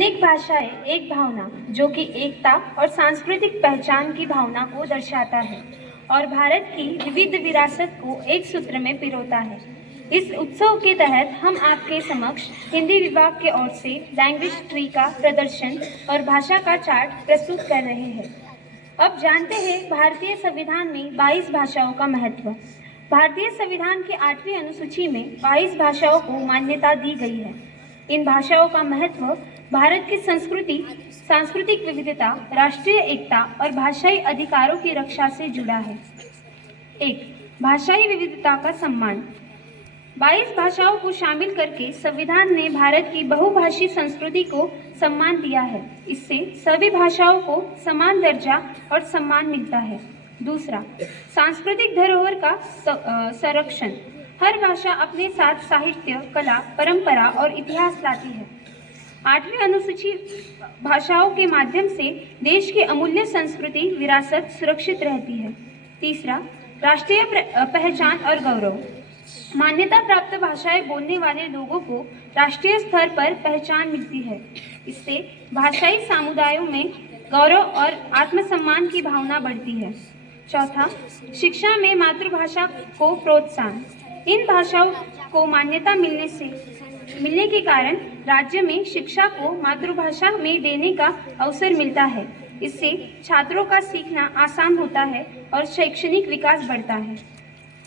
अनेक भाषाएं एक भावना जो कि एकता और सांस्कृतिक पहचान की भावना को दर्शाता है और भारत की विविध विरासत को एक सूत्र में पिरोता है। इस उत्सव के तहत हम आपके समक्ष हिंदी विभाग की ओर से लैंग्वेज ट्री का प्रदर्शन और भाषा का चार्ट प्रस्तुत कर रहे हैं। अब जानते हैं भारतीय संविधान में 22 भाषाओं का महत्व। भारतीय संविधान की 8वीं अनुसूची में 22 भाषाओं को मान्यता दी गई है। इन भाषाओं का महत्व भारत की संस्कृति, सांस्कृतिक विविधता, राष्ट्रीय एकता और भाषाई अधिकारों की रक्षा से जुड़ा है। 1. भाषाई विविधता का सम्मान। 22 भाषाओं को शामिल करके संविधान ने भारत की बहुभाषी संस्कृति को सम्मान दिया है। इससे सभी भाषाओं को समान दर्जा और सम्मान मिलता है। दूसरा, सांस्कृतिक धरोहर का संरक्षण। हर भाषा अपने साथ साहित्य, कला, परंपरा और इतिहास लाती है। 8वीं अनुसूची भाषाओं के माध्यम से देश की अमूल्य संस्कृति विरासत सुरक्षित रहती है। तीसरा, राष्ट्रीय पहचान और गौरव। मान्यता प्राप्त भाषाएं बोलने वाले लोगों को राष्ट्रीय स्तर पर पहचान मिलती है। इससे भाषाई समुदायों में गौरव और आत्मसम्मान की भावना बढ़ती है। चौथा, शिक्षा में मातृभाषा को प्रोत्साहन। इन भाषाओं को मान्यता मिलने के कारण राज्य में शिक्षा को मातृभाषा में देने का अवसर मिलता है। इससे छात्रों का सीखना आसान होता है और शैक्षणिक विकास बढ़ता है।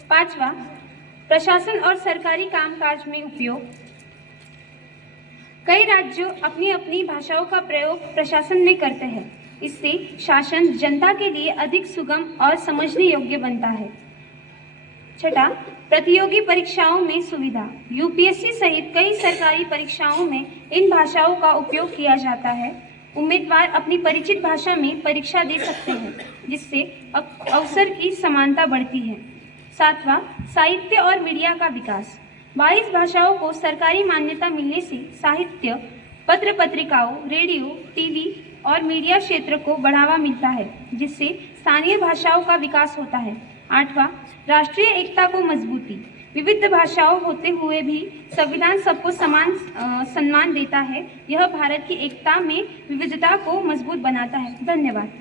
पांचवा, प्रशासन और सरकारी कामकाज में उपयोग। कई राज्यों अपनी अपनी भाषाओं का प्रयोग प्रशासन में करते हैं। इससे शासन जनता के लिए अधिक सुगम और समझने योग्य बनता है। छठा, प्रतियोगी परीक्षाओं में सुविधा। यूपीएससी सहित कई सरकारी परीक्षाओं में इन भाषाओं का उपयोग किया जाता है। उम्मीदवार अपनी परिचित भाषा में परीक्षा दे सकते हैं, जिससे अवसर की समानता बढ़ती है। सातवां, साहित्य और मीडिया का विकास। 22 भाषाओं को सरकारी मान्यता मिलने से साहित्य, पत्र पत्रिकाओं, रेडियो, टीवी और मीडिया क्षेत्र को बढ़ावा मिलता है, जिससे स्थानीय भाषाओं का विकास होता है। आठवां, राष्ट्रीय एकता को मजबूती। विविध भाषाओं होते हुए भी संविधान सबको समान सम्मान देता है। यह भारत की एकता में विविधता को मजबूत बनाता है। धन्यवाद।